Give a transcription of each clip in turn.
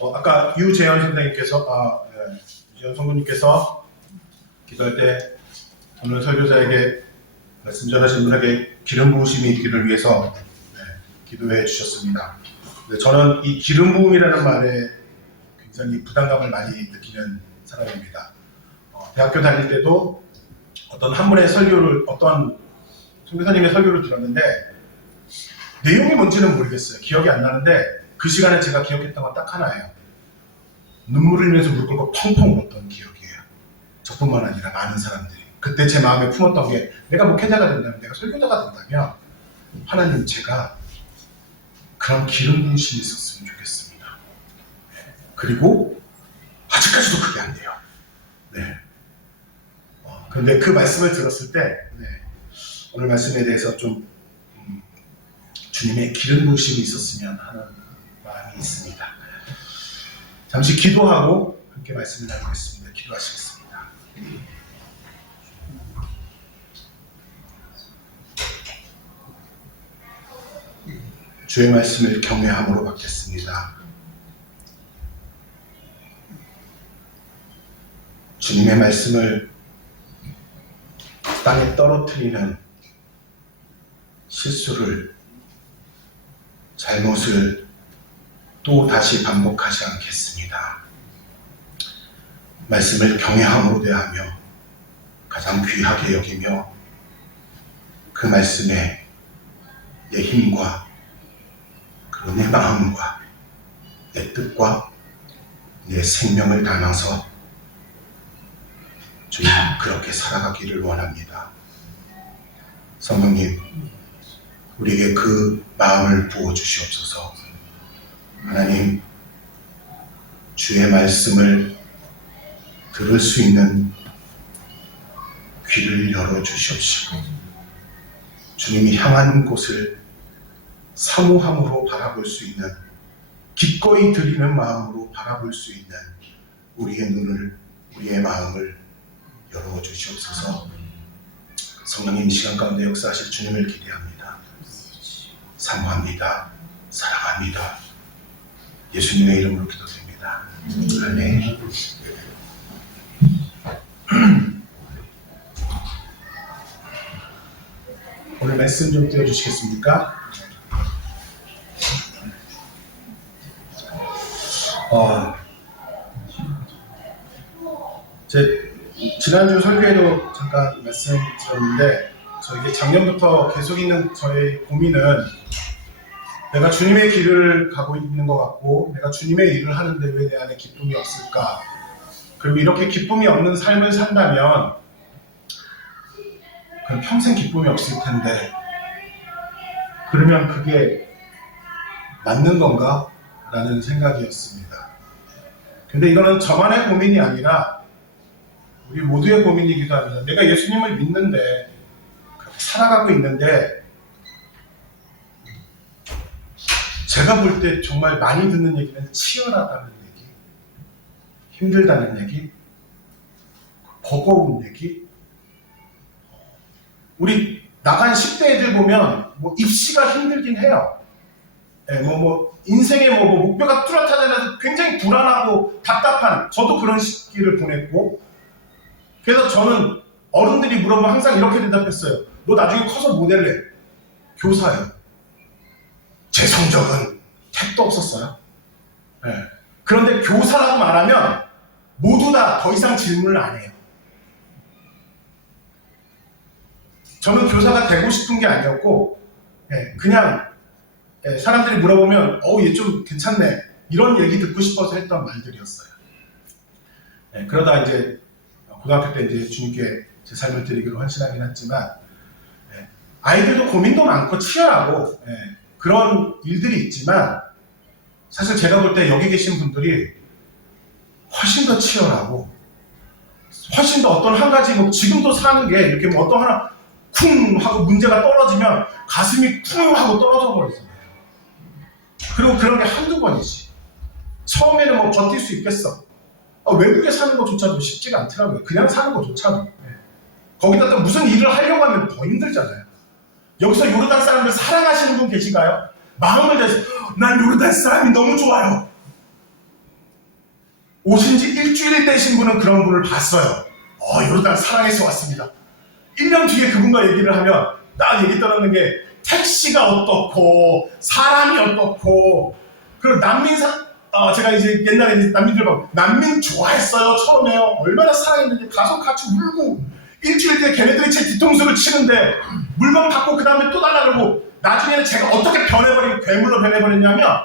아까 유재현 선생님께서, 유재현 성도님께서 기도할 때 오늘 설교자에게 말씀 전하신 분에게 기름 부으심이 있기를 위해서 기도해 주셨습니다. 저는 이 기름 부음이라는 말에 굉장히 부담감을 많이 느끼는 사람입니다. 대학교 다닐 때도 어떤 한 분의 설교를, 어떤 선교사님의 설교를 들었는데 내용이 뭔지는 모르겠어요. 기억이 안 나는데 그 시간에 제가 기억했던 건 딱 하나예요. 눈물을 흘리면서 무릎 꿇고 펑펑 울었던 기억이에요. 저뿐만 아니라 많은 사람들이. 그때 제 마음에 품었던 게, 내가 목회자가 된다면, 내가 설교자가 된다면 하나님, 제가 그런 기름 부으심이 있었으면 좋겠습니다. 그리고 아직까지도 그게 안 돼요. 그런데 그 말씀을 들었을 때 오늘 말씀에 대해서 좀 주님의 기름 부으심이 있었으면 하는 마음이 있습니다. 잠시 기도하고 함께 말씀을 나누겠습니다. 기도하시겠습니다. 주의 말씀을 경외함으로 받겠습니다. 주님의 말씀을 땅에 떨어뜨리는 실수를, 잘못을 또 다시 반복하지 않겠습니다. 말씀을 경외함으로 대하며 가장 귀하게 여기며 그 말씀에 내 힘과 그리고 내 마음과 내 뜻과 내 생명을 담아서 주님 그렇게 살아가기를 원합니다. 성령님, 우리에게 그 마음을 부어주시옵소서. 하나님, 주의 말씀을 들을 수 있는 귀를 열어주시옵시고 주님이 향한 곳을 사모함으로 바라볼 수 있는, 기꺼이 드리는 마음으로 바라볼 수 있는 우리의 눈을, 우리의 마음을 열어주시옵소서. 성령님, 시간 가운데 역사하실 주님을 기대합니다. 사모합니다. 사랑합니다. 예수님의 이름으로 기도드립니다. 아멘. 오늘 말씀 좀 띄워주시겠습니까? 지난주 설교에도 잠깐 말씀 드렸는데, 저에게 작년부터 계속 있는 저의 고민은, 내가 주님의 길을 가고 있는 것 같고 내가 주님의 일을 하는데 왜 내 안에 기쁨이 없을까? 그리고 이렇게 기쁨이 없는 삶을 산다면 그럼 평생 기쁨이 없을 텐데, 그러면 그게 맞는 건가? 라는 생각이었습니다. 근데 이거는 저만의 고민이 아니라 우리 모두의 고민이기도 합니다. 내가 예수님을 믿는데, 살아가고 있는데, 제가 볼 때 정말 많이 듣는 얘기는 치열하다는 얘기, 힘들다는 얘기, 버거운 얘기. 우리 나간 10대 애들 보면 입시가 힘들긴 해요. 인생의 목표가 뚜렷하지 않아서 굉장히 불안하고 답답한, 저도 그런 시기를 보냈고, 그래서 저는 어른들이 물어보면 항상 이렇게 대답했어요. 너 나중에 커서 뭐 될래? 교사요. 제 성적은 택도 없었어요. 그런데 교사라고 말하면 모두 다 더 이상 질문을 안 해요. 저는 교사가 되고 싶은 게 아니었고, 그냥 사람들이 물어보면 얘 좀 괜찮네, 이런 얘기 듣고 싶어서 했던 말들이었어요. 그러다 이제 고등학교 때 이제 주님께 제 삶을 드리기로 헌신하긴 했지만, 아이들도 고민도 많고 치열하고 그런 일들이 있지만, 사실 제가 볼 때 여기 계신 분들이 훨씬 더 치열하고 훨씬 더 어떤 한 가지 지금도 사는 게 이렇게 어떤 하나 쿵 하고 문제가 떨어지면 가슴이 쿵 하고 떨어져 버리잖아요. 그리고 그런 게 한두 번이지. 처음에는 버틸 수 있겠어. 외국에 사는 것조차도 쉽지가 않더라고요. 그냥 사는 것조차도. 거기다 또 무슨 일을 하려고 하면 더 힘들잖아요. 여기서 요르단 사람들 사랑하시는 분 계신가요? 마음을 다해서 난 요르단 사람이 너무 좋아요. 오신 지 일주일 되신 분은 그런 분을 봤어요. 요르단 사랑해서 왔습니다. 1년 뒤에 그분과 얘기를 하면 딱 얘기 떠나는 게 택시가 어떻고 사람이 어떻고 그리고 제가 이제 옛날에 난민들 보고 난민 좋아했어요. 처음에요. 얼마나 사랑했는지 가서 같이 울고 일주일 뒤에 걔네들이 제 뒤통수를 치는데 물건 받고 그 다음에 또 달라 그러고 나중에는 제가 어떻게 괴물로 변해버렸냐면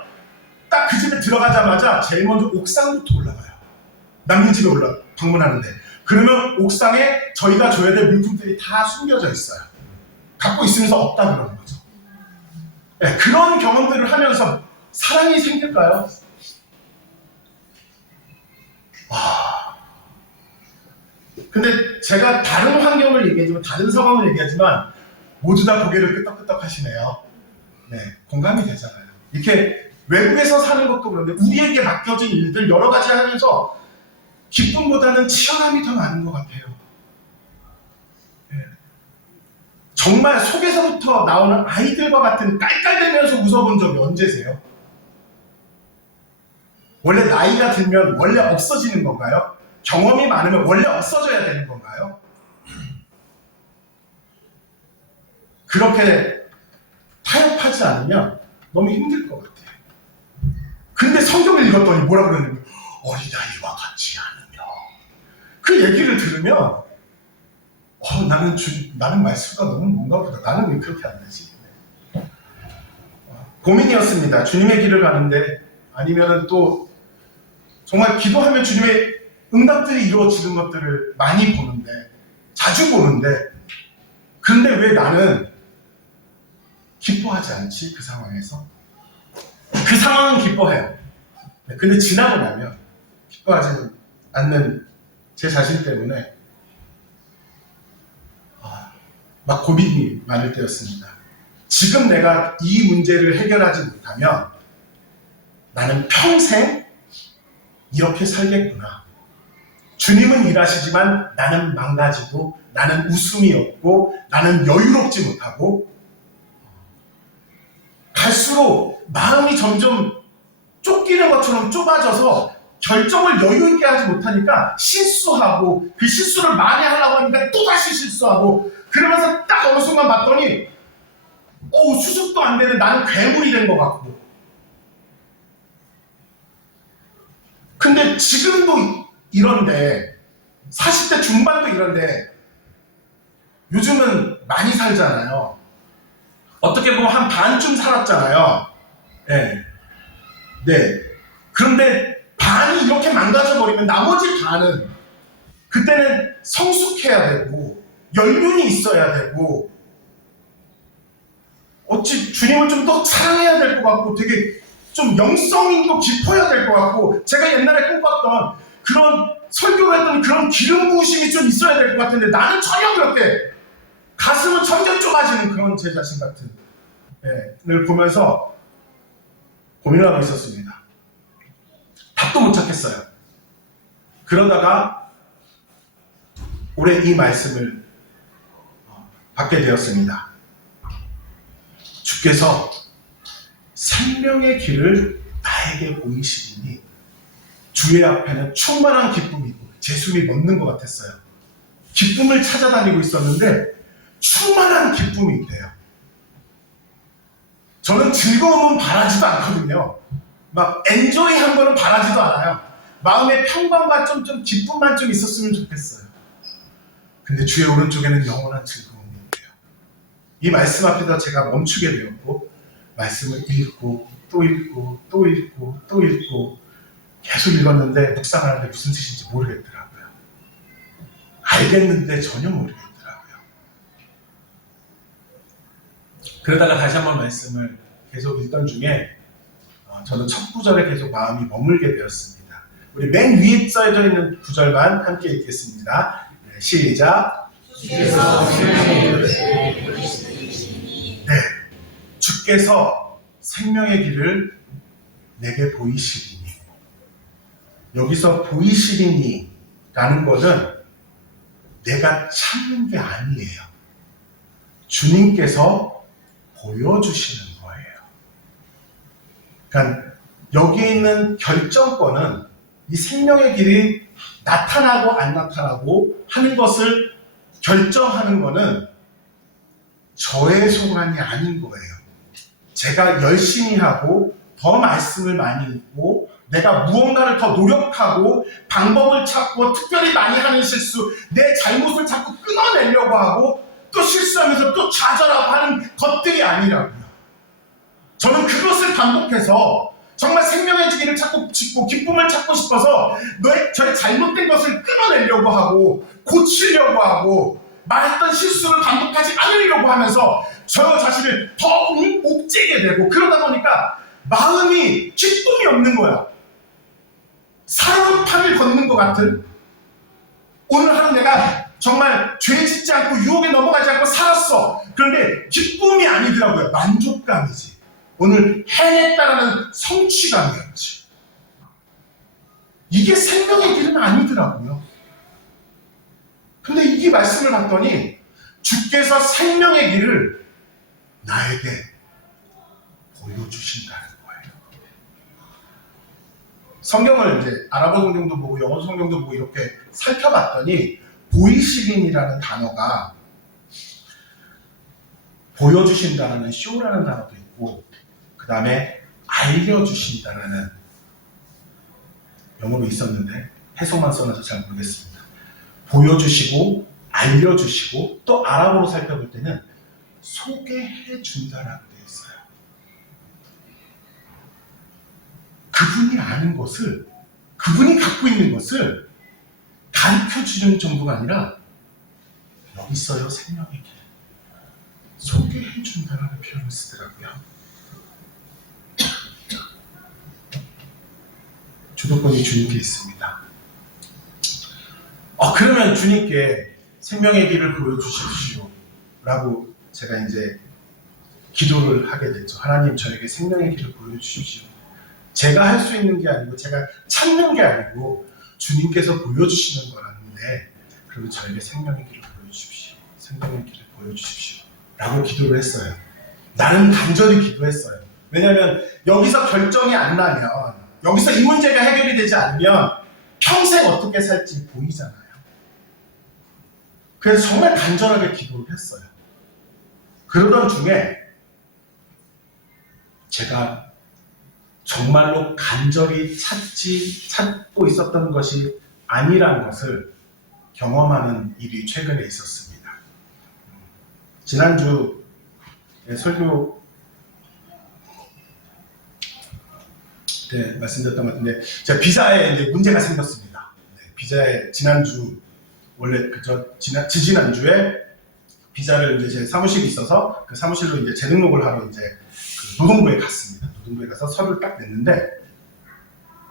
딱 그 집에 들어가자마자 제일 먼저 옥상부터 올라가요. 난민집에 방문하는데 그러면 옥상에 저희가 줘야 될 물품들이 다 숨겨져 있어요. 갖고 있으면서 없다 그러는 거죠. 네, 그런 경험들을 하면서 사랑이 생길까요? 근데 제가 다른 환경을 얘기하지만 다른 상황을 얘기하지만 모두 다 고개를 끄덕끄덕 하시네요. 네, 공감이 되잖아요. 이렇게 외국에서 사는 것도 그런데 우리에게 맡겨진 일들 여러 가지 하면서 기쁨보다는 치열함이 더 많은 것 같아요. 네. 정말 속에서부터 나오는 아이들과 같은 깔깔대면서 웃어본 적이 언제세요? 원래 나이가 들면 원래 없어지는 건가요? 경험이 많으면 원래 없어져야 되는 건가요? 그렇게 타협하지 않으면 너무 힘들 것 같아요. 근데 성경을 읽었더니 뭐라 그러냐면 어린아이와 같이 않으며 그 얘기를 들으면 나는 말수가 너무 뭔가 보다 나는 왜 그렇게 안 되지? 고민이었습니다. 주님의 길을 가는데 아니면 또 정말 기도하면 주님의 응답들이 이루어지는 것들을 많이 보는데 자주 보는데 근데 왜 나는 기뻐하지 않지? 그 상황에서 그 상황은 기뻐해요. 근데 지나고 나면 기뻐하지 않는 제 자신 때문에 막 고민이 많을 때였습니다. 지금 내가 이 문제를 해결하지 못하면 나는 평생 이렇게 살겠구나. 주님은 일하시지만 나는 망가지고 나는 웃음이 없고 나는 여유롭지 못하고 갈수록 마음이 점점 쫓기는 것처럼 좁아져서 결정을 여유 있게 하지 못하니까 실수하고 그 실수를 많이 하려고 하니까 또다시 실수하고 그러면서 딱 어느 순간 봤더니 수습도 안 되는 나는 괴물이 된 것 같고 근데 지금도 이런데 40대 중반도 이런데 요즘은 많이 살잖아요. 어떻게 보면 한 반쯤 살았잖아요. 네. 그런데 반이 이렇게 망가져버리면 나머지 반은 그때는 성숙해야 되고 연륜이 있어야 되고 어찌 주님을 좀 더 사랑해야 될 것 같고 되게 좀 영성이 더 깊어야 될 것 같고 제가 옛날에 꿈꿨던 그런 설교를 했던 그런 기름 부으심이 좀 있어야 될 것 같은데 나는 전혀 그렇게 가슴은 점점 좁아지는 그런 제 자신 같은 를 보면서 고민을 하고 있었습니다. 답도 못 찾겠어요. 그러다가 올해 이 말씀을 받게 되었습니다. 주께서 생명의 길을 나에게 보이시리니 주의 앞에는 충만한 기쁨이 있고 제 숨이 멎는 것 같았어요. 기쁨을 찾아다니고 있었는데 충만한 기쁨이 있대요. 저는 즐거움은 바라지도 않거든요. 막 엔조이한 거는 바라지도 않아요. 마음의 평강과 좀 기쁨만 좀 있었으면 좋겠어요. 근데 주의 오른쪽에는 영원한 즐거움이 있대요. 이 말씀 앞에다 제가 멈추게 되었고 말씀을 읽고 또 읽고 또 읽고 또 읽고 계속 읽었는데 묵상하는데 무슨 뜻인지 모르겠더라고요. 알겠는데 전혀 모르겠더라고요. 그러다가 다시 한번 말씀을 계속 읽던 중에 저는 첫 구절에 계속 마음이 머물게 되었습니다. 우리 맨 위에 써져 있는 구절만 함께 읽겠습니다. 시작. 주께서 생명의 길을 내게 보이시리니. 여기서 보이시리니 라는 것은 내가 참는 게 아니에요. 주님께서 보여주시는 거예요. 그러니까 여기 있는 결정권은 이 생명의 길이 나타나고 안 나타나고 하는 것을 결정하는 것은 저의 소관이 아닌 거예요. 제가 열심히 하고 더 말씀을 많이 읽고 내가 무언가를 더 노력하고 방법을 찾고 특별히 많이 하는 실수, 내 잘못을 자꾸 끊어내려고 하고 또 실수하면서 또 좌절하고 하는 것들이 아니라고요. 저는 그것을 반복해서 정말 생명의 길을 찾고 싶고 기쁨을 찾고 싶어서 저의 잘못된 것을 끊어내려고 하고 고치려고 하고 말했던 실수를 반복하지 않으려고 하면서 저 자신을 더 옥죄게 되고 그러다 보니까 마음이 기쁨이 없는 거야. 살아온 판을 걷는 것 같은 오늘 하루 내가 정말 죄 짓지 않고 유혹에 넘어가지 않고 살았어. 그런데 기쁨이 아니더라고요. 만족감이지. 오늘 해냈다라는 성취감이었지. 이게 생명의 길은 아니더라고요. 근데 이 말씀을 봤더니 주께서 생명의 길을 나에게 보여주신다는 거예요. 성경을 이제 아랍어 성경도 보고 영어 성경도 보고 이렇게 살펴봤더니 보이시긴이라는 단어가 보여주신다는 쇼라는 단어도 있고 그 다음에 알려주신다는 영어로 있었는데 해석만 써놔서 잘 모르겠습니다. 보여주시고 알려주시고 또 아랍어로 살펴볼 때는 소개해준다라고 되어 있어요. 그분이 아는 것을, 그분이 갖고 있는 것을 가르쳐주는 정도가 아니라 여기 있어요, 생명의 길. 소개해준다는 표현을 쓰더라고요. 주도권이 주님께 있습니다. 그러면 주님께 생명의 길을 보여주십시오 라고 제가 이제 기도를 하게 됐죠. 하나님, 저에게 생명의 길을 보여주십시오. 제가 할 수 있는 게 아니고 제가 찾는 게 아니고 주님께서 보여주시는 거라는데 그러면 저에게 생명의 길을 보여주십시오. 생명의 길을 보여주십시오 라고 기도를 했어요. 나는 간절히 기도했어요. 왜냐하면 여기서 결정이 안 나면, 여기서 이 문제가 해결이 되지 않으면 평생 어떻게 살지 보이잖아요. 그래서 정말 간절하게 기도를 했어요. 그러던 중에 제가 정말로 간절히 찾고 있었던 것이 아니란 것을 경험하는 일이 최근에 있었습니다. 지난주 설교 때 말씀드렸던 것 같은데 제가 비자에 이제 문제가 생겼습니다. 비자에 지난주 원래 지지난주에 비자를 이제 제 사무실이 있어서 그 사무실로 이제 재등록을 하러 이제 그 노동부에 갔습니다. 노동부에 가서 서류를 딱 냈는데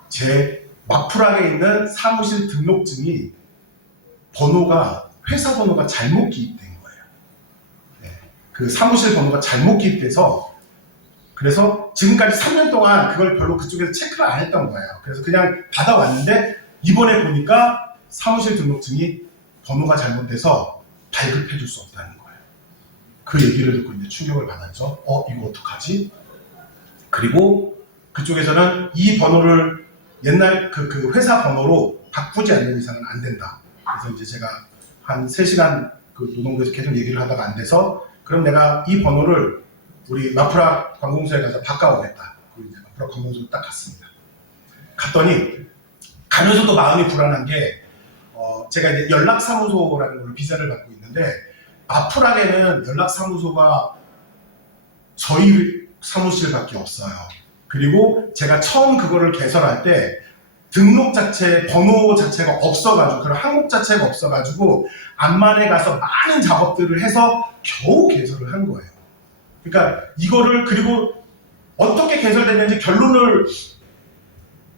제 마프락에 있는 사무실 등록증이 회사 번호가 잘못 기입된 거예요. 그 사무실 번호가 잘못 기입돼서 그래서 지금까지 3년 동안 그걸 별로 그쪽에서 체크를 안 했던 거예요. 그래서 그냥 받아왔는데 이번에 보니까 사무실 등록증이 번호가 잘못돼서 발급해 줄 수 없다는 거예요. 그 얘기를 듣고 이제 충격을 받았죠. 이거 어떡하지? 그리고 그쪽에서는 이 번호를 옛날 그 회사 번호로 바꾸지 않는 이상은 안 된다. 그래서 이제 제가 한 3시간 그 노동부에서 계속 얘기를 하다가 안 돼서 그럼 내가 이 번호를 우리 마프락 관공서에 가서 바꿔오겠다. 그리고 이제 마프락 관공소로 딱 갔습니다. 갔더니 가면서도 마음이 불안한 게 제가 이제 연락사무소라는 걸로 비자를 받고 있는데 마프락에는 연락사무소가 저희 사무실밖에 없어요. 그리고 제가 처음 그거를 개설할 때 등록 자체, 번호 자체가 없어가지고 그런 항목 자체가 없어가지고 암만에 가서 많은 작업들을 해서 겨우 개설을 한 거예요. 그러니까 이거를 그리고 어떻게 개설됐는지 결론을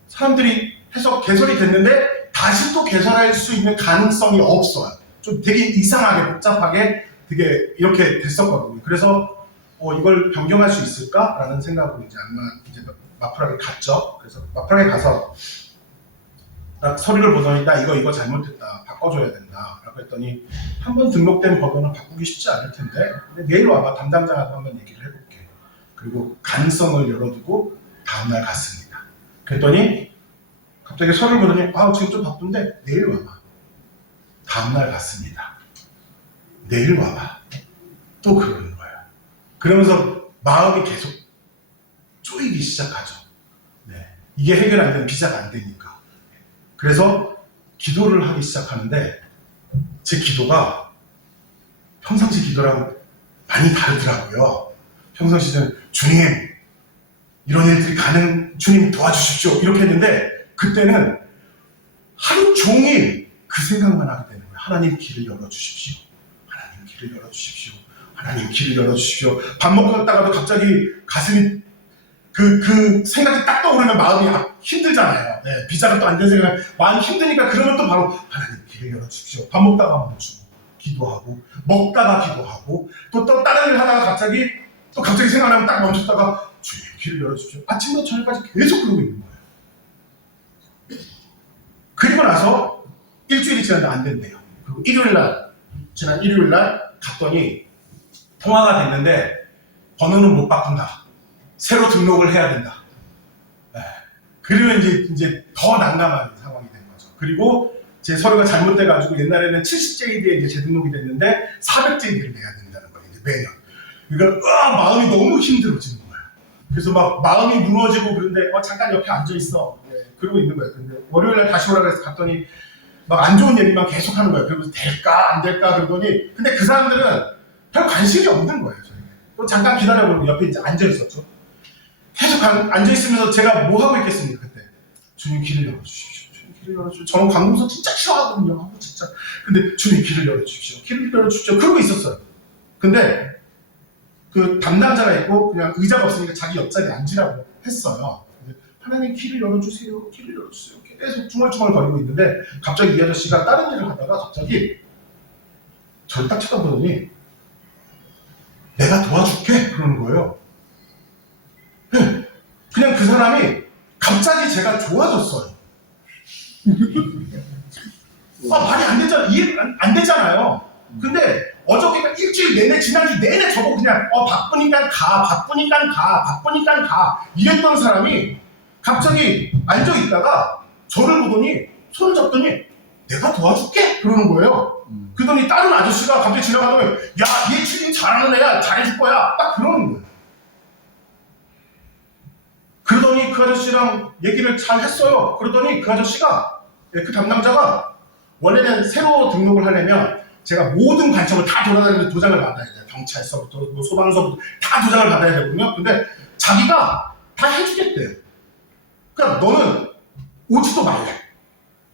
사람들이 해서 개설이 됐는데 다시 또 개설할 수 있는 가능성이 없어요. 좀 되게 이상하게 복잡하게 되게 이렇게 됐었거든요. 그래서 이걸 변경할 수 있을까라는 생각으로 이제 마프락에 갔죠. 그래서 마프락에 가서 서류를 보더니 나 이거 잘못했다. 바꿔줘야 된다. 라고 했더니 한번 등록된 번호는 바꾸기 쉽지 않을 텐데 내일 와봐. 담당자하고 한번 얘기를 해볼게. 그리고 가능성을 열어두고 다음날 갔습니다. 그랬더니 갑자기 서류를 보더니 지금 좀 바쁜데 내일 와봐. 다음날 갔습니다. 내일 와봐. 또 그러는 거예요. 그러면서 마음이 계속 쪼이기 시작하죠. 네. 이게 해결 안 되면 비자가 안 되니까. 그래서 기도를 하기 시작하는데 제 기도가 평상시 기도랑 많이 다르더라고요. 평상시는 주님 이런 일들이 주님 도와주십시오 이렇게 했는데 그때는 하루 종일 그 생각만 하게 되는 거예요. 하나님 길을 열어주십시오. 하나님 길을 열어주십시오. 하나님 길을 열어주십시오. 밥 먹고 있다가도 갑자기 가슴이 그 생각이 딱 떠오르면 마음이 힘들잖아요. 네, 비자가 또 안 된 생각, 마음이 힘드니까 그러면 또 바로 하나님 길을 열어주십시오. 밥 먹다가 멈추고 기도하고 먹다가 기도하고 또 다른 일 하다가 갑자기 생각나면 딱 멈췄다가 주님 길을 열어주십시오. 아침부터 저녁까지 계속 그러고 있는 거예요. 그리고 나서 일주일이 지났는데 안 된대요. 그리고 지난 일요일날 갔더니 통화가 됐는데 번호는 못 바꾼다. 새로 등록을 해야 된다. 네. 그러면 이제 더 난감한 상황이 된 거죠. 그리고 제 서류가 잘못돼가지고 옛날에는 70JD에 이제 재등록이 됐는데 400JD를 내야 된다는 거예요. 이제 매년. 그러니까 마음이 너무 힘들어지는 거예요. 그래서 막 마음이 무너지고 그런데 잠깐 옆에 앉아 있어. 네. 그러고 있는 거예요. 근데 월요일날 다시 오라 그래서 갔더니 막 안 좋은 얘기만 계속 하는 거예요. 그러면서 될까 안 될까 그러더니 근데 그 사람들은 별 관심이 없는 거예요. 저에게. 또 잠깐 기다려보고 옆에 이제 앉아 있었죠. 계속 앉아있으면서 제가 뭐 하고 있겠습니까, 그때? 주님 길을 열어주십시오. 주님 길을 열어주십시오. 저는 관공서 진짜 싫어하거든요. 진짜. 근데 주님 길을 열어주십시오. 길을 열어주십시오. 그러고 있었어요. 근데 그 담당자가 있고 그냥 의자가 없으니까 자기 옆자리에 앉으라고 했어요. 하나님 길을 열어주세요. 길을 열어주세요. 계속 중얼중얼 거리고 있는데 갑자기 이 아저씨가 다른 일을 하다가 갑자기 저를 딱 쳐다보더니 내가 도와줄게 그러는 거예요. 그냥 그 사람이 갑자기 제가 좋아졌어요. 말이 안 되잖아. 이해 안 되잖아요. 근데 어저께가 일주일 내내 지난주 내내 저거 그냥 바쁘니까 가 이랬던 사람이 갑자기 앉아 있다가 저를 보더니 손을 잡더니 내가 도와줄게 그러는 거예요. 그러더니 다른 아저씨가 갑자기 지나가더니 야, 얘 주인 잘하는 애야, 잘해줄 거야 딱 그러는 거예요. 그러더니 그 아저씨랑 얘기를 잘 했어요. 그러더니 그 아저씨가, 그 담당자가 원래는 새로 등록을 하려면 제가 모든 관청을 다 돌아다니면서 도장을 받아야 돼요. 경찰서부터 뭐 소방서부터 다 도장을 받아야 되거든요. 근데 자기가 다 해주겠대요. 그러니까 너는 오지도 말래.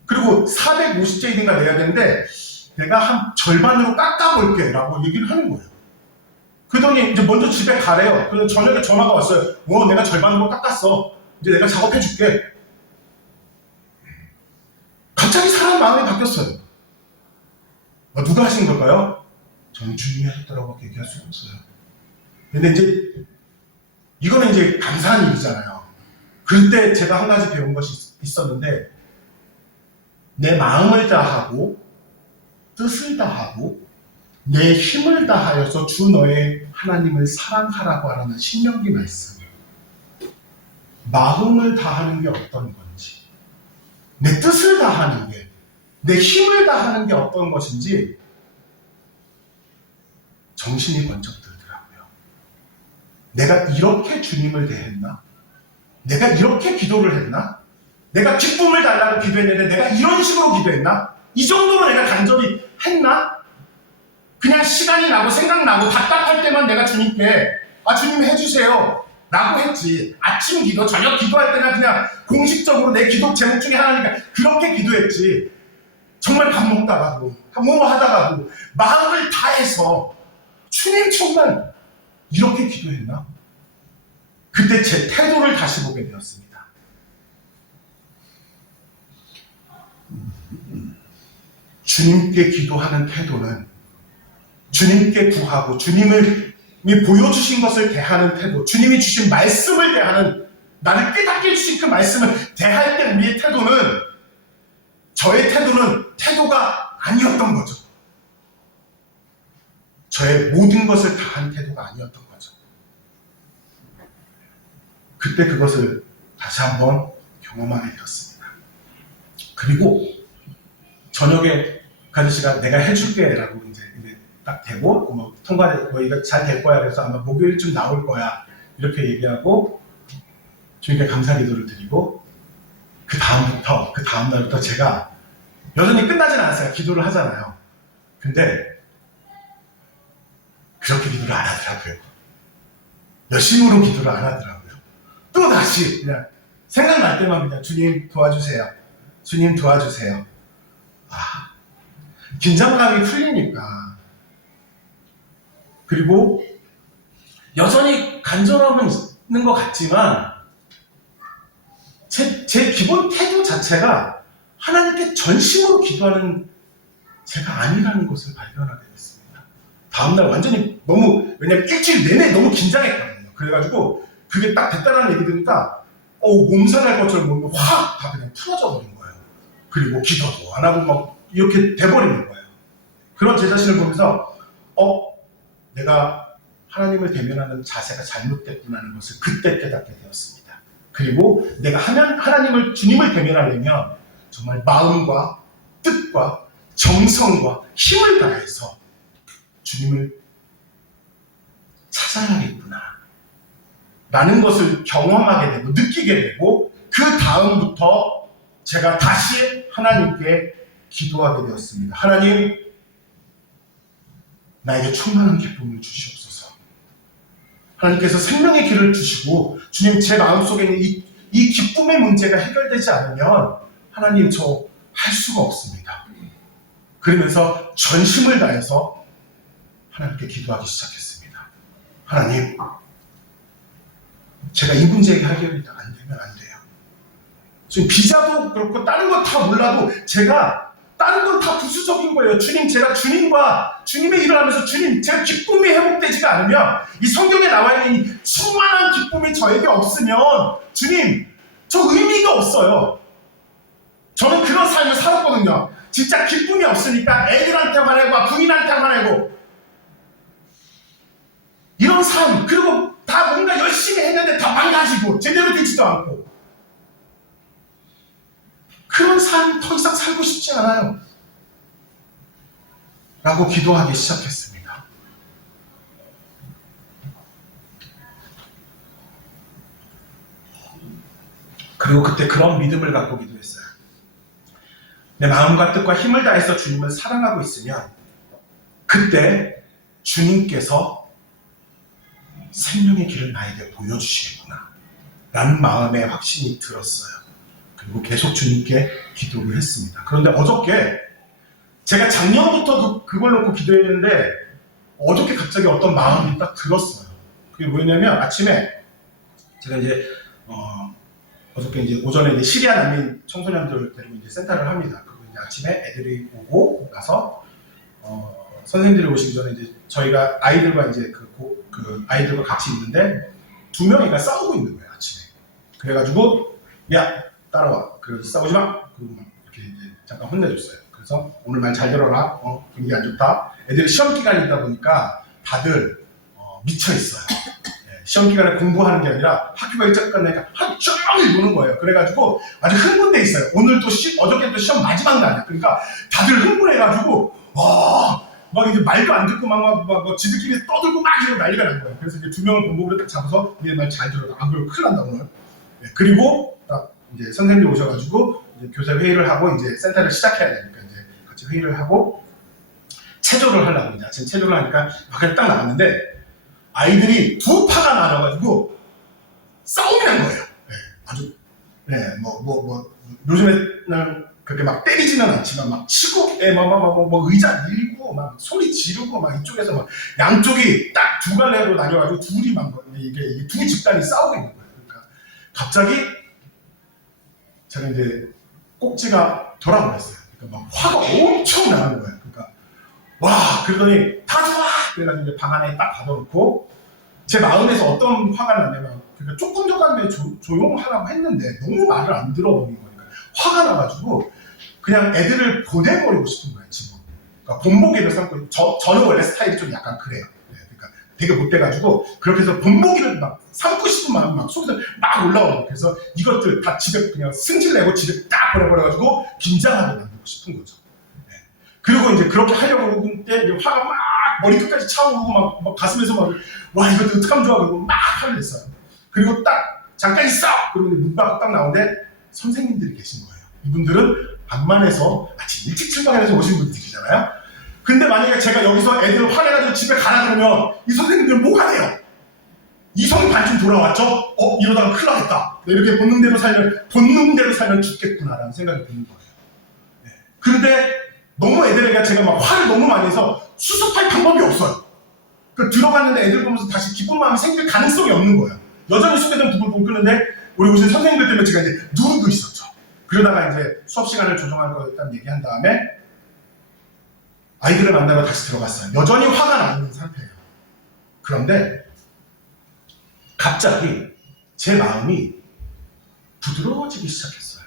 그리고 450JD인가 내야 되는데 내가 한 절반으로 깎아볼게 라고 얘기를 하는 거예요. 그러더니 이제 먼저 집에 가래요. 그래서 저녁에 전화가 왔어요. 내가 절반으로 깎았어. 이제 내가 작업해줄게. 갑자기 사람 마음이 바뀌었어요. 누가 하신 걸까요? 저는 주님이 하셨다고 얘기할 수는 없어요. 근데 이제 이거는 이제 감사한 일이잖아요. 그때 제가 한 가지 배운 것이 있었는데 내 마음을 다하고 뜻을 다하고 내 힘을 다하여서 주 너의 하나님을 사랑하라고 하라는 신명기 말씀. 마음을 다하는 게 어떤 건지, 내 뜻을 다하는 게, 내 힘을 다하는 게 어떤 것인지 정신이 번쩍 들더라고요. 내가 이렇게 주님을 대했나? 내가 이렇게 기도를 했나? 내가 기쁨을 달라고 기도했는데 내가 이런 식으로 기도했나? 이 정도로 내가 간절히 했나? 그냥 시간이 나고 생각나고 답답할 때만 내가 주님께 주님 해주세요 라고 했지. 아침 기도, 저녁 기도할 때는 그냥 공식적으로 내 기도 제목 중에 하나니까 그렇게 기도했지. 정말 밥 먹다가도 뭐 하다가도 마음을 다해서 주님 정말 이렇게 기도했나? 그때 제 태도를 다시 보게 되었습니다. 주님께 기도하는 태도는 주님께 구하고 주님이 보여주신 것을 대하는 태도, 주님이 주신 말씀을 대하는, 나를 깨닫게 해주신 그 말씀을 대할 때 우리의 태도는, 저의 태도는 태도가 아니었던 거죠. 저의 모든 것을 다한 태도가 아니었던 거죠. 그때 그것을 다시 한번 경험하게 되었습니다. 그리고 저녁에 그 아저씨가 내가 해줄게라고 이제 딱 되고 뭐 통과돼 뭐 이거 잘 될 거야 그래서 아마 목요일쯤 나올 거야 이렇게 얘기하고 주님께 감사기도를 드리고 그 다음 날부터 제가 여전히 끝나진 않았어요. 기도를 하잖아요. 근데 그렇게 기도를 안 하더라고요. 열심으로 기도를 안 하더라고요. 또 다시 그냥 생각날 때만 그냥 주님 도와주세요. 주님 도와주세요. 긴장감이 풀리니까. 그리고 여전히 간절함은 있는 것 같지만 제 기본 태도 자체가 하나님께 전심으로 기도하는 제가 아니라는 것을 발견하게 됐습니다. 다음날 완전히 왜냐면 일주일 내내 너무 긴장했거든요. 그래가지고 그게 딱 됐다라는 얘기 들으니까 몸살날 것처럼 몸이 확 다 그냥 풀어져 버린 거예요. 그리고 기도도 안 하고 막 이렇게 돼버리는 거예요. 그런 제 자신을 보면서 내가 하나님을 대면하는 자세가 잘못됐구나는 것을 그때 깨닫게 되었습니다. 그리고 내가 주님을 대면하려면 정말 마음과 뜻과 정성과 힘을 다해서 주님을 찾아야겠구나 라는 것을 경험하게 되고 느끼게 되고 그 다음부터 제가 다시 하나님께 기도하게 되었습니다. 하나님, 나에게 충만한 기쁨을 주시옵소서. 하나님께서 생명의 길을 주시고 주님 제 마음속에 있는 이 기쁨의 문제가 해결되지 않으면 하나님 저 할 수가 없습니다. 그러면서 전심을 다해서 하나님께 기도하기 시작했습니다. 하나님, 제가 이 문제 해결이 안 되면 안 돼요. 지금 비자도 그렇고 다른 건 다 몰라도 제가 다른 건 다 부수적인 거예요. 주님, 제가 주님과 주님의 일을 하면서 주님, 제가 기쁨이 회복되지가 않으면 이 성경에 나와 있는 이 충만한 기쁨이 저에게 없으면 주님, 저 의미가 없어요. 저는 그런 삶을 살았거든요. 진짜 기쁨이 없으니까 애들한테 화내고 부인한테 화내고 이런 삶, 그리고 다 뭔가 열심히 했는데 다 망가지고 제대로 되지도 않고 그런 삶 더 이상 살고 싶지 않아요. 라고 기도하기 시작했습니다. 그리고 그때 그런 믿음을 갖고 기도했어요. 내 마음과 뜻과 힘을 다해서 주님을 사랑하고 있으면 그때 주님께서 생명의 길을 나에게 보여주시겠구나 라는 마음의 확신이 들었어요. 그리고 계속 주님께 기도를 했습니다. 그런데 어저께 제가 작년부터 그걸 놓고 기도했는데 어저께 갑자기 어떤 마음이 딱 들었어요. 그게 뭐냐면 아침에 제가 이제 어저께 이제 오전에 이제 시리아 난민 청소년들 데리고 이제 센터를 합니다. 그리고 이제 아침에 애들이 오고 나서 선생님들이 오시기 전에 이제 저희가 아이들과 이제 그 아이들과 같이 있는데 두 명이가 싸우고 있는 거예요 아침에. 그래가지고 야 따라와. 그래서 싸우지 마. 그리고 막 이렇게 이제 잠깐 혼내줬어요. 그래서 오늘 말 잘 들어라. 분위기 안 좋다. 애들이 시험 기간이다 보니까 다들 미쳐 있어요. 시험 기간에 공부하는 게 아니라 학교가 일찍 끝나니까 하루 종일 노는 거예요. 그래가지고 아주 흥분돼 있어요. 오늘 또 어저께 또 시험 마지막 날이야. 그러니까 다들 흥분해가지고 막 이제 말도 안 듣고 막 지들끼리 떠들고 막 이러고 난리가 난 거예요. 그래서 이제 두 명을 본보기로 딱 잡아서 얘 말 잘 들어라. 안 그러면 큰일 난다 오늘. 그리고 딱 이제 선생님이 오셔가지고 이제 교사 회의를 하고 이제 센터를 시작해야 되니까 이제 같이 회의를 하고 체조를 하려고 이제 아침 체조를 하니까 밖에 딱 나왔는데 아이들이 두 파가 나눠가지고 싸움이 난 거예요. 아주 요즘에는 그렇게 막 때리지는 않지만 막 치고 막 의자 밀고 막 소리 지르고 막 이쪽에서 막 양쪽이 딱 두 갈래로 나뉘어가지고 둘이 막 이게 두 집단이 싸우고 있는 거예요. 그러니까 갑자기 제가 이제 꼭지가 돌아버렸어요. 그러니까 막 화가 엄청 나는 거예요. 그러니까 와 그러더니 다 좋아! 그래가지고 이제 방 안에 딱 가둬놓고 제 마음에서 어떤 화가 나냐면 그러니까 조금 전까지 조용하라고 했는데 너무 말을 안 들어버린 거니까 화가 나가지고 그냥 애들을 보내버리고 싶은 거예요. 집으로. 그러니까 본보기를 삼고 저는 원래 스타일이 좀 약간 그래요. 그러니까 되게 못돼가지고 그렇게 해서 본보기를 막 삼고 싶은 마음이 막 속에서 막 올라오고 그래서 이것들 다 집에 그냥 승질내고 집에 딱 보내버려가지고 긴장하게 만들고 싶은 거죠. 네. 그리고 이제 그렇게 하려고 그때 화가 막 머리끝까지 차오르고 막 가슴에서 막 와 이거 어떡하면 좋아 그러고 막 화를 냈어요. 그리고 딱 잠깐 있어! 그러고 문 밖으로 딱 나오는데 선생님들이 계신 거예요. 이분들은 반만에서 아침 일찍 출발해서 오신 분들이잖아요. 근데 만약에 제가 여기서 애들 화내가지고 집에 가라 그러면 이 선생님들 뭐가 돼요? 이성이 반쯤 돌아왔죠? 이러다가 큰일 나겠다. 이렇게 본능대로 살면 죽겠구나라는 생각이 드는 거예요. 네. 그런데 너무 애들에게 제가 막 화를 너무 많이 해서 수습할 방법이 없어요. 그 들어갔는데 애들 보면서 다시 기쁜 마음이 생길 가능성이 없는 거예요. 여전히 숙제들은 부글부글 끄는데 우리 오신 선생님들 때문에 제가 이제 누르고 있었죠. 그러다가 이제 수업 시간을 조정할 거 일단 얘기한 다음에 아이들을 만나러 다시 들어갔어요. 여전히 화가 나 있는 상태예요. 그런데 갑자기 제 마음이 부드러워지기 시작했어요.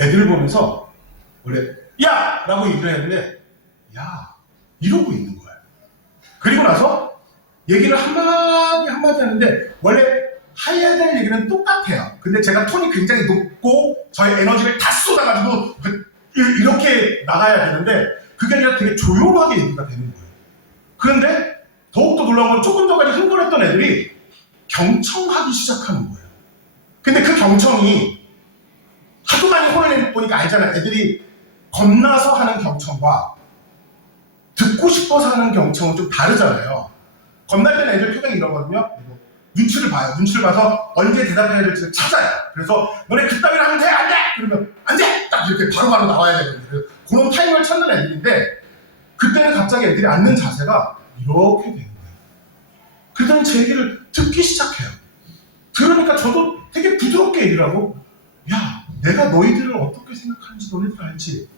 애들을 보면서 원래 야! 라고 얘기를 했는데 야! 이러고 있는 거예요. 그리고 나서 얘기를 한마디 하는데 원래 해야 될 얘기는 똑같아요. 근데 제가 톤이 굉장히 높고 저의 에너지를 다 쏟아가지고 이렇게 나가야 되는데 그게 아니라 되게 조용하게 얘기가 되는 거예요. 그런데 더욱더 놀라운 건 조금 전까지 흥분했던 애들이 경청하기 시작하는 거예요. 근데 그 경청이 하도 많이 혼을 보니까 알잖아요. 애들이 겁나서 하는 경청과 듣고 싶어서 하는 경청은 좀 다르잖아요. 겁날 때는 애들 표정이 이러거든요. 눈치를 봐요. 눈치를 봐서 언제 대답해야 될지 찾아요. 그래서 너네 그따위로 하면 돼? 안 돼! 그러면 안 돼! 딱 이렇게 바로바로 나와야 되거든요. 그런 타이밍을 찾는 애들인데 그때는 갑자기 애들이 앉는 자세가 이렇게 되는 거예요. 그때는 제 얘기를 듣기 시작해요. 들으니까 저도 되게 부드럽게 얘기를 하고 야, 내가 너희들을 어떻게 생각하는지 너네들 알지?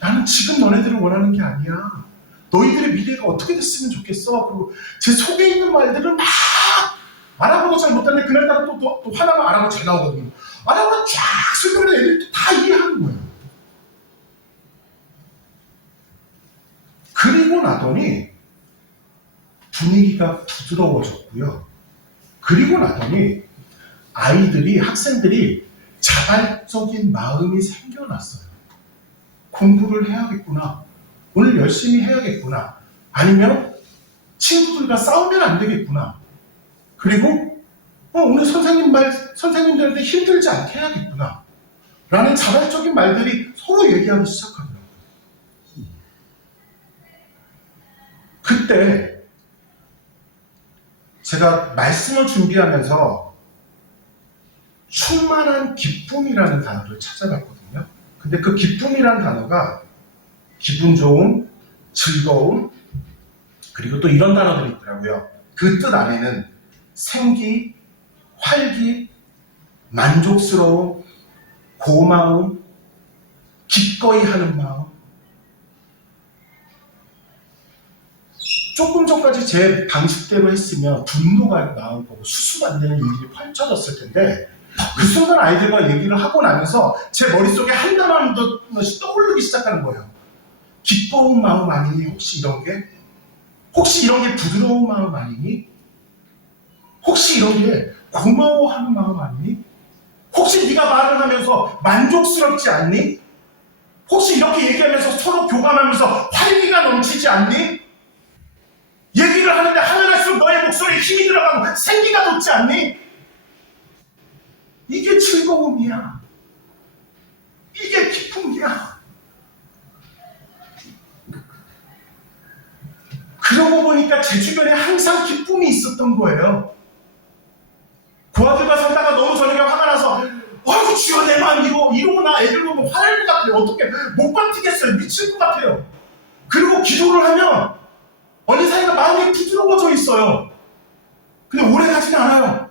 나는 지금 너네들을 원하는 게 아니야. 너희들의 미래가 어떻게 됐으면 좋겠어. 그리고 제 속에 있는 말들을 막 아랍어도 잘 못하는데 그날따라 또 화나면 아랍어 잘 나오거든요. 아랍어 쫙 설명을 애들이 다 이해하는 거예요. 그리고 나더니 분위기가 부드러워졌고요. 그리고 나더니 아이들이, 학생들이 자발적인 마음이 생겨났어요. 공부를 해야겠구나. 오늘 열심히 해야겠구나. 아니면 친구들과 싸우면 안 되겠구나. 그리고 오늘 선생님들한테 힘들지 않게 해야겠구나. 라는 자발적인 말들이 서로 얘기하기 시작하더라고요. 그때 제가 말씀을 준비하면서 충만한 기쁨이라는 단어를 찾아봤거든요. 근데 그 기쁨이라는 단어가 기분 좋음, 즐거움, 그리고 또 이런 단어들이 있더라고요. 그 뜻 안에는 생기, 활기, 만족스러움, 고마움, 기꺼이 하는 마음. 조금 전까지 제 방식대로 했으면 분노가 나올 거고 수습 안 되는 일들이 펼쳐졌을 텐데 그 순간 아이들과 얘기를 하고 나면서 제 머릿속에 한 단어 한 번씩 떠오르기 시작하는 거예요. 기뻐온 마음 아니니? 혹시 이런 게? 혹시 이런 게 부드러운 마음 아니니? 혹시 이런 게 고마워하는 마음 아니니? 혹시 네가 말을 하면서 만족스럽지 않니? 혹시 이렇게 얘기하면서 서로 교감하면서 활기가 넘치지 않니? 얘기를 하는데 하면 할수록 너의 목소리에 힘이 들어가고 생기가 돋지 않니? 이게 즐거움이야. 이게 기쁨이야. 그러고 보니까 제 주변에 항상 기쁨이 있었던 거예요. 그 아들과 살다가 너무 저녁에 화가 나서 아이고 주여 내 마음 이러고 나 애들 보면 화날 것 같아요. 어떻게 못 버티겠어요. 미칠 것 같아요. 그리고 기도를 하면 어느 사이가 마음이 부드러워져 있어요. 근데 오래 가지는 않아요.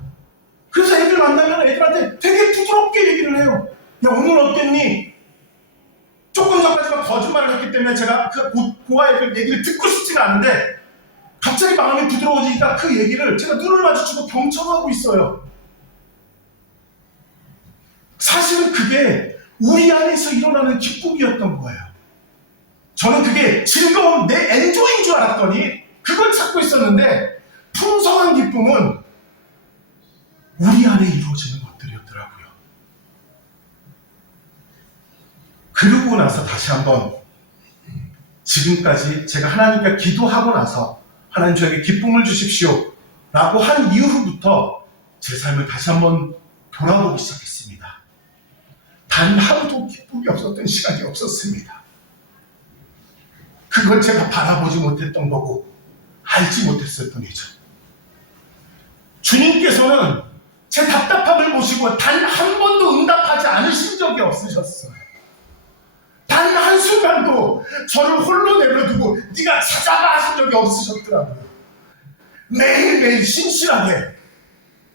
그래서 애들 만나면 애들한테 되게 부드럽게 얘기를 해요. 야 오늘 어땠니? 조금 전까지만 거짓말을 했기 때문에 제가 그 아이들 얘기를 듣고 싶지가 않은데 갑자기 마음이 부드러워지니까 그 얘기를 제가 눈을 마주치고 경청하고 있어요. 사실은 그게 우리 안에서 일어나는 기쁨이었던 거예요. 저는 그게 즐거운 내 엔조이인 줄 알았더니 그걸 찾고 있었는데 풍성한 기쁨은 우리 안에 이루어지는 것들이었더라고요. 그러고 나서 다시 한번 지금까지 제가 하나님께 기도하고 나서 하나님 저에게 기쁨을 주십시오 라고 한 이후부터 제 삶을 다시 한번 돌아보기 시작했습니다. 단 하루도 기쁨이 없었던 시간이 없었습니다. 그걸 제가 바라보지 못했던 거고 알지 못했을 뿐이죠. 주님께서는 제 답답함을 보시고 단 한 번도 응답하지 않으신 적이 없으셨어요. 단 한순간도 저를 홀로 내려두고 네가 찾아가 하신 적이 없으셨더라고요. 매일매일 신실하게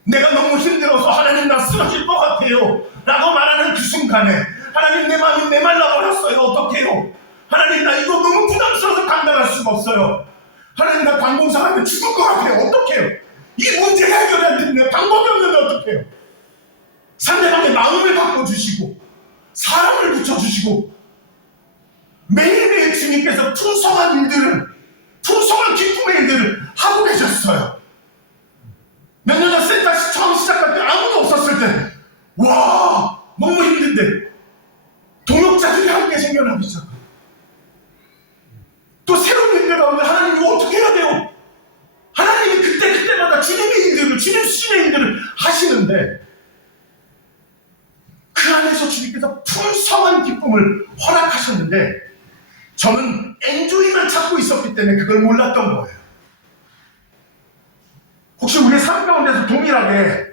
내가 너무 힘들어서 하나님 나 쓰러질 것 같아요 라고 말하는 그 순간에 하나님 내 마음이 메말라버렸어요. 어떡해요? 하나님 나 이거 너무 부담스러워서 감당할 수가 없어요. 하나님 나 관공서하면 죽을 것 같아요. 어떡해요? 이 문제 해결이 안 되는데 방법이 없는데 어떡해요? 상대방의 마음을 바꿔주시고 사람을 붙여주시고 매일매일 주님께서 풍성한 일들을, 풍성한 기쁨의 일들을 하고 계셨어요. 몇 년 전 센터 처음 시작할 때 아무도 없었을 때 와 너무 힘든데 동역자들이 함께 생겨나기 시작해요. 또 새로운 일들 가운데 하나님 이거 어떻게 해야 돼요? 하나님이 그때마다 주님의 일들을, 주님 수준의 일들을 하시는데 그 안에서 주님께서 풍성한 기쁨을 허락하셨는데 저는 엔조이를 찾고 있었기 때문에 그걸 몰랐던 거예요. 혹시 우리 삶 가운데서 동일하게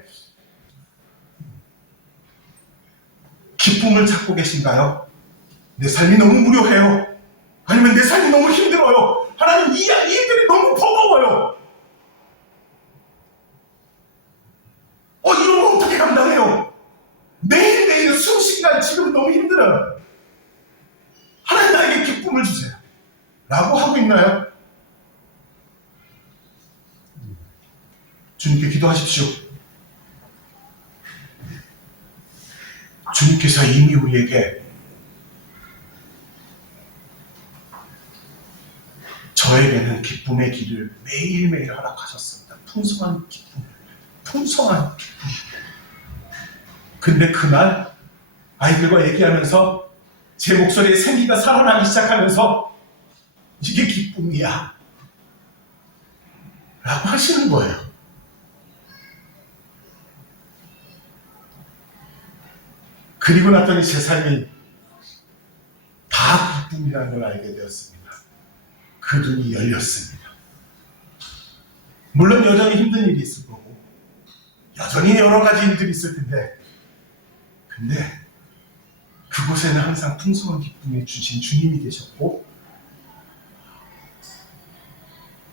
기쁨을 찾고 계신가요? 내 삶이 너무 무료해요. 아니면 내 삶이 너무 힘들어요. 하나님 이 일들이 너무 버거워요. 이런 거 어떻게 감당해요? 매일매일 수시간 지금 너무 힘들어요. 하나님 나에게 기쁨을 주세요 라고 하고 있나요? 주님께 기도하십시오. 주님께서 이미 우리에게 저에게는 기쁨의 길을 매일매일 허락하셨습니다. 풍성한 기쁨, 풍성한 기쁨. 근데 그날 아이들과 얘기하면서 제 목소리에 생기가 살아나기 시작하면서 이게 기쁨이야 라고 하시는 거예요. 그리고 났더니 제 삶이 다 기쁨이라는 걸 알게 되었습니다. 그 눈이 열렸습니다. 물론 여전히 힘든 일이 있을 거고 여전히 여러 가지 일들이 있을 텐데 근데 그곳에는 항상 풍성한 기쁨을 주신 주님이 계셨고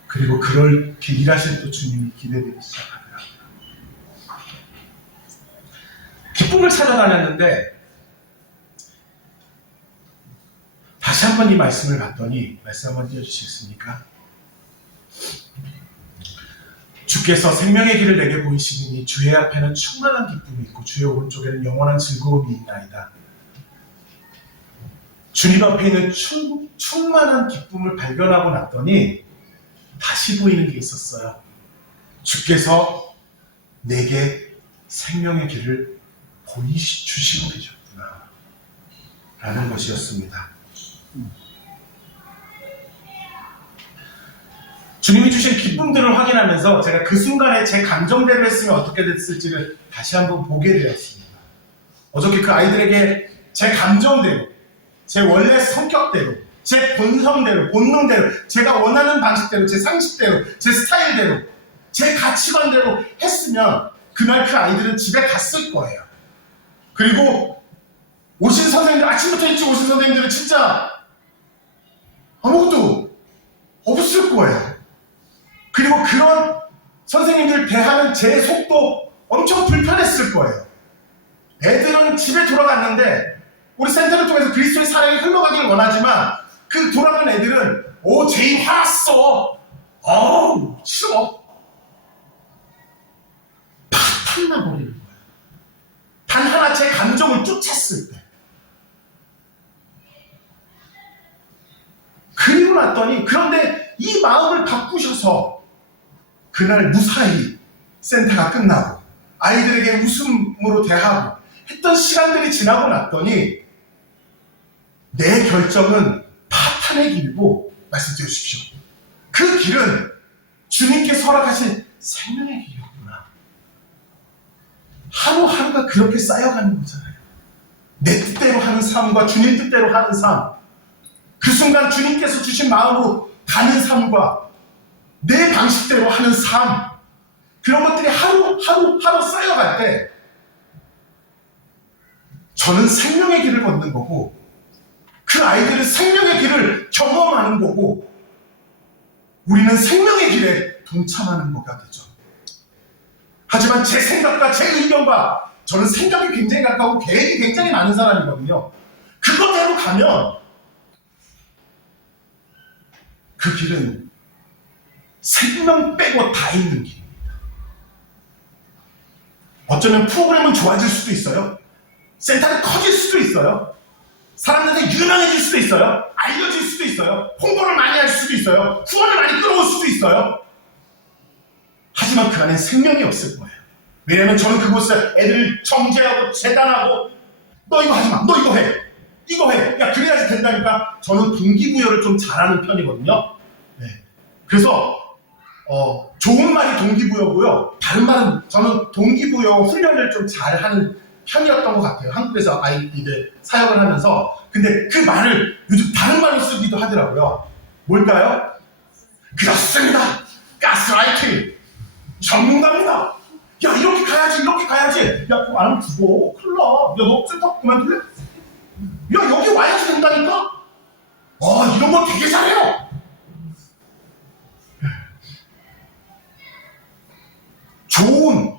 그리고 그렇게 일하실 또 주님이 기대되기 시작하더라고요. 기쁨을 찾아다녔는데 다시 한번 이 말씀을 봤더니 말씀 한번 띄워주시겠습니까? 주께서 생명의 길을 내게 보이시니 주의 앞에는 충만한 기쁨이 있고 주의 오른쪽에는 영원한 즐거움이 있나이다. 주님 앞에 있는 충만한 기쁨을 발견하고 났더니 다시 보이는 게 있었어요. 주께서 내게 생명의 길을 보여주시고 계셨구나 라는 것이었습니다. 주님이 주신 기쁨들을 확인하면서 제가 그 순간에 제 감정대로 했으면 어떻게 됐을지를 다시 한번 보게 되었습니다. 어저께 그 아이들에게 제 감정대로, 제 원래 성격대로, 제 본성대로, 본능대로, 제가 원하는 방식대로, 제 상식대로, 제 스타일대로, 제 가치관대로 했으면 그날 그 아이들은 집에 갔을 거예요. 그리고 오신 선생님들, 아침부터 일찍 오신 선생님들은 진짜 아무것도 없을 거예요. 그리고 그런 선생님들 대하는 제 속도 엄청 불편했을 거예요. 애들은 집에 돌아갔는데 우리 센터를 통해서 그리스도의 사랑이 흘러가길 원하지만 그 돌아간 애들은 제이 화났어. 싫어. 팍팍 나버리는 거예요. 단 하나 제 감정을 쫓았을 때. 그리고 났더니 그런데 이 마음을 바꾸셔서 그날 무사히 센터가 끝나고 아이들에게 웃음으로 대하고 했던 시간들이 지나고 났더니 내 결정은 파탄의 길이고 말씀드려 주십시오. 그 길은 주님께서 허락하신 생명의 길이었구나. 하루하루가 그렇게 쌓여가는 거잖아요. 내 뜻대로 하는 삶과 주님 뜻대로 하는 삶, 그 순간 주님께서 주신 마음으로 가는 삶과 내 방식대로 하는 삶, 그런 것들이 하루 쌓여갈 때 저는 생명의 길을 걷는 거고 그 아이들은 생명의 길을 경험하는 거고 우리는 생명의 길에 동참하는 거가 되죠. 하지만 제 생각과 제 의견과 저는 생각이 굉장히 가까우고 계획이 굉장히 많은 사람이거든요. 그것대로 가면 그 길은 생명 빼고 다 있는 길입니다. 어쩌면 프로그램은 좋아질 수도 있어요. 센터는 커질 수도 있어요. 사람들한테 유명해질 수도 있어요. 알려질 수도 있어요. 홍보를 많이 할 수도 있어요. 후원을 많이 끌어올 수도 있어요. 하지만 그 안에 생명이 없을 거예요. 왜냐하면 저는 그곳에 애들을 정죄하고 재단하고 너 이거 하지마, 너 이거 해, 이거 해. 야, 그래야지 된다니까. 저는 동기부여를 좀 잘하는 편이거든요. 네. 그래서 좋은 말이 동기부여고요. 다른 말은 저는 동기부여 훈련을 좀 잘하는 편이었던 것 같아요. 한국에서 아이들 사역을 하면서. 근데 그 말을 요즘 다른 말로 쓰기도 하더라고요. 뭘까요? 그렇습니다. 가스라이팅. 전문가입니다. 야, 이렇게 가야지, 이렇게 가야지. 야, 그거 안 하면 죽어. 큰일 나. 야, 너 센터 그만둘래? 야, 여기 와야지 된다니까? 이런 거 되게 잘해요. 좋은,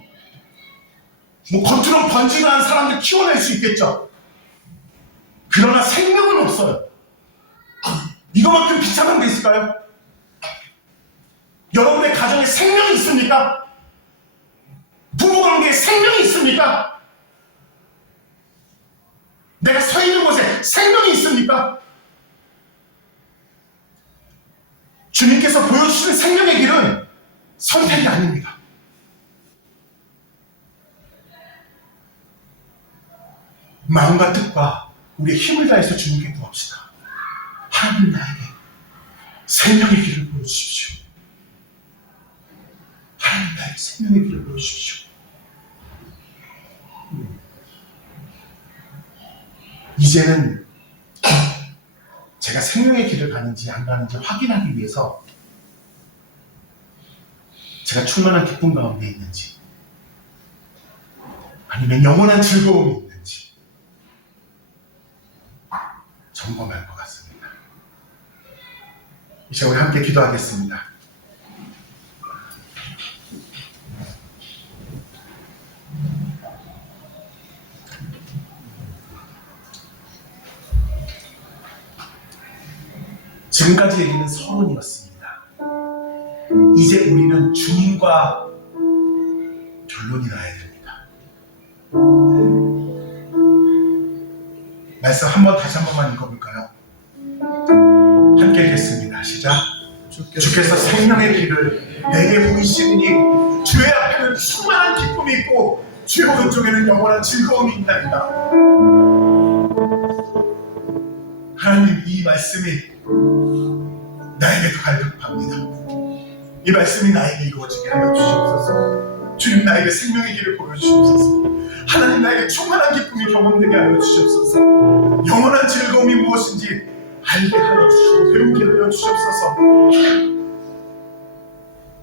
겉으로 번지르한 사람들 키워낼 수 있겠죠. 그러나 생명은 없어요. 이거만큼 비참한 게 있을까요? 여러분의 가정에 생명이 있습니까? 부부관계에 생명이 있습니까? 내가 서 있는 곳에 생명이 있습니까? 주님께서 보여주시는 생명의 길은 선택이 아닙니다. 마음과 뜻과 우리의 힘을 다해서 주님께 구합시다. 하나님, 나에게 생명의 길을 보여주십시오. 하나님, 나에게 생명의 길을 보여주십시오. 이제는 제가 생명의 길을 가는지 안 가는지 확인하기 위해서 제가 충만한 기쁨 가운데 있는지 아니면 영원한 즐거움이 있는지 점검할 것 같습니다. 이제 우리 함께 기도하겠습니다. 지금까지 얘기는 서론이었습니다. 이제 우리는 주님과 결론이 나야 됩니다. 말씀 다시 한 번만 읽어볼까요? 함께 읽겠습니다. 시작. 주께서 생명의 길을 내게 보이시니 주의 앞에는 수많은 기쁨이 있고 주의 오른쪽에는 영원한 즐거움이 있나이다. 하나님, 이 말씀이 나에게도 갈급합니다. 이 말씀이 나에게 이루어지게 하여 주시옵소서. 주님, 나에게 생명의 길을 보여주시옵소서. 하나님, 나에게 충만한 기쁨이 경험되게 하여 주시옵소서. 영원한 즐거움이 무엇인지 알게 하여 주시고 배우게 하여 주시옵소서.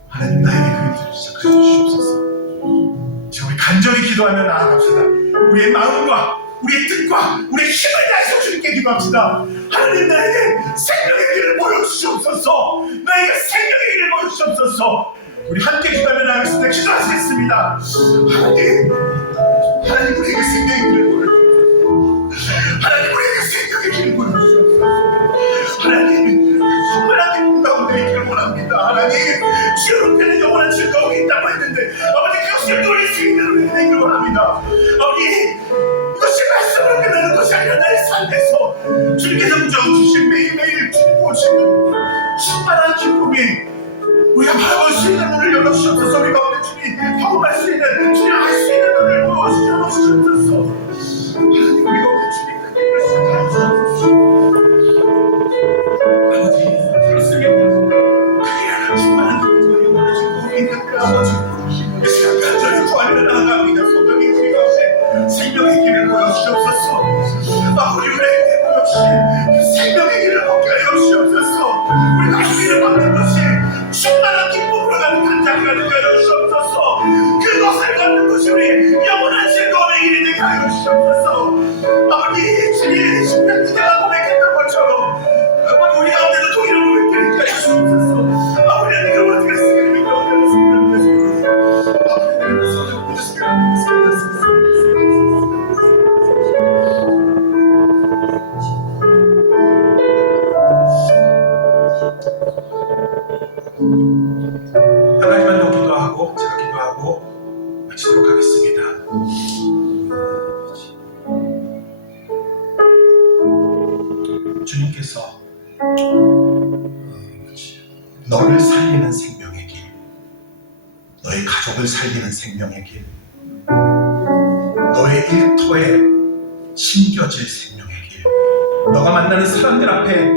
하나님, 나에게 그 일을 시작하여 주시옵소서. 이제 우리 간절히 기도하며 나아갑시다. 우리의 마음과 우리의 뜻과 우리의 힘을 다해서 주님께 기도합시다. 하나님, 나에게 생명의 길을 보여주시옵소서. 나에게 생명의 길을 보여주시옵소서. 우리 함께 기도하며 나아가겠습니다. 기도하시겠습니다. 하나님, 우리에게 생명의 길을 보여주시옵소서. 하나님, 우리에게 생명의 길을 보여주시옵소서. 하나님, 수많은 기쁨 가운데 있기를 원합니다. 하나님, 주의 옆에는 영원한 즐거움이 있다고 했는데 아버지, 그것을 누릴 수 있는 우리가 되기를 원합니다. 아버지, 이것이 말씀으로 끝나는 것이 아니라 나의 삶에서 주님께서 주신 매일매일 주님 보시는 충만한 기쁨이 부어주시옵소서. 하나님 우리가 주님 그 길을 선하여 주옵소서. 아버지 그렇습니다. 그리하여 충만한 기쁨과 영원한 즐거움이 있는 그 아버지 이 시간 간절히 구하려 나아갑니다. 소명이 우리 가운데 생명의 길을 보여주옵소서. 아버지 우리에게 역시 그 생명의 길을 걷게 하여 주옵소서. 우리가 주의를 받는 것이 충만한 기쁨으로 가는 간장이 가는 하여 주옵소서. 그것을 갖는 것이 우리 영원한 즐거움의 길이 되게 하여 주옵소서. 아버지 주님 신명 그대가 고백했던 것처럼 아버지 우리 가운데도 동일한 고백들이 있게 하여 주옵소서. 아버지 내가 어떻게 쓰기를 믿고 어떻게 쓰기를 믿습니다. 아버지 내가 어떻게 쓰기를 믿습니다. 한 가지만 더 기도하고 제가 기도하고 마치도록 하겠습니다. 주님께서 너를 살리는 생명의 길, 너의 가족을 살리는 생명의 길, 너의 일터에 심겨질 생명의 길, 너가 만나는 사람들 앞에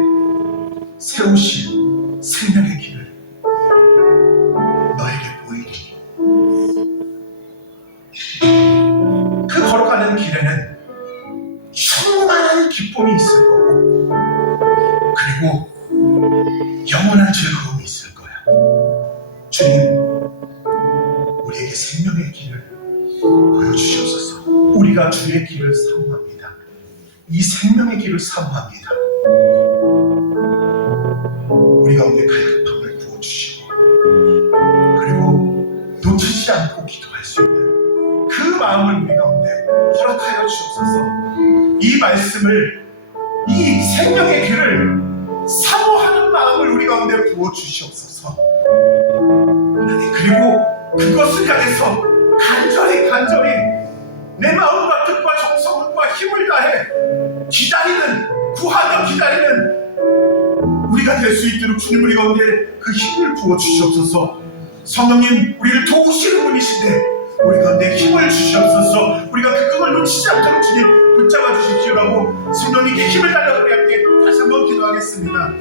세우실 생명의 길을 너에게 보이리. 그 걸어가는 길에는 충만한 기쁨이 있을 거고 그리고 영원한 즐거움이 있을 거야. 주님 우리에게 생명의 길을 보여주시옵소서. 우리가 주의 길을 사모합니다. 이 생명의 길을 사모합니다. 우리 가운데 갈급함을 부어주시고 그리고 놓치지 않고 기도할 수 있는 그 마음을 우리 가운데 허락하여 주옵소서. 이 말씀을 이 생명의 길을 사모하는 마음을 우리 가운데 부어주시옵소서. 그리고 그것을 향해서 간절히 내 마음과 뜻과 정성과 힘을 다해 기다리는 구하며 기다리는 우리가 될 수 있도록 주님 우리 가운데 그 힘을 부어주시옵소서. 성령님 우리를 도우시는 분이신데 우리 가운데 힘을 주시옵소서. 우리가 그걸 놓치지 않도록 주님 붙잡아 주십시오라고 성령님께 힘을 달라고 우리 함께 다시 한번 기도하겠습니다.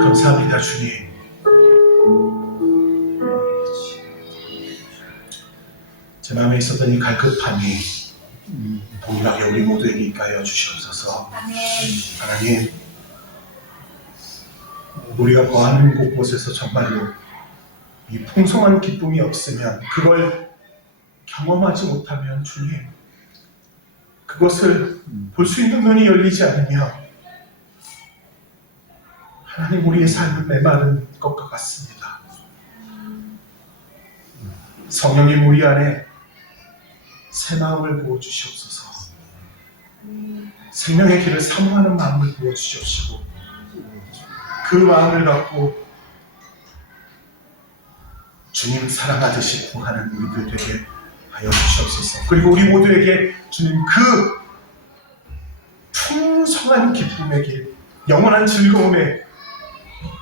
감사합니다 주님. 제 마음에 있었던 이 갈급함이 동일하게 우리 모두에게 있게 하여 주시옵소서. 하나님 우리가 거하는 곳곳에서 정말로 이 풍성한 기쁨이 없으면 그걸 경험하지 못하면 주님 그것을 볼 수 있는 눈이 열리지 않으며 하나님 우리의 삶은 메마른 것과 같습니다. 성령님 우리 안에 새 마음을 부어주시옵소서. 생명의 길을 사모하는 마음을 부어주시옵시고 그 마음을 갖고 주님 사랑하듯이 구하는 우리들 되게 하여 주시옵소서. 그리고 우리 모두에게 주님 그 풍성한 기쁨의 길, 영원한 즐거움의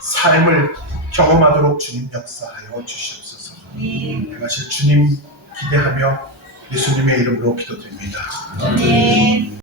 삶을 경험하도록 주님 역사하여 주시옵소서. 행하실 주님 기대하며 예수님의 이름으로 기도드립니다. 아멘.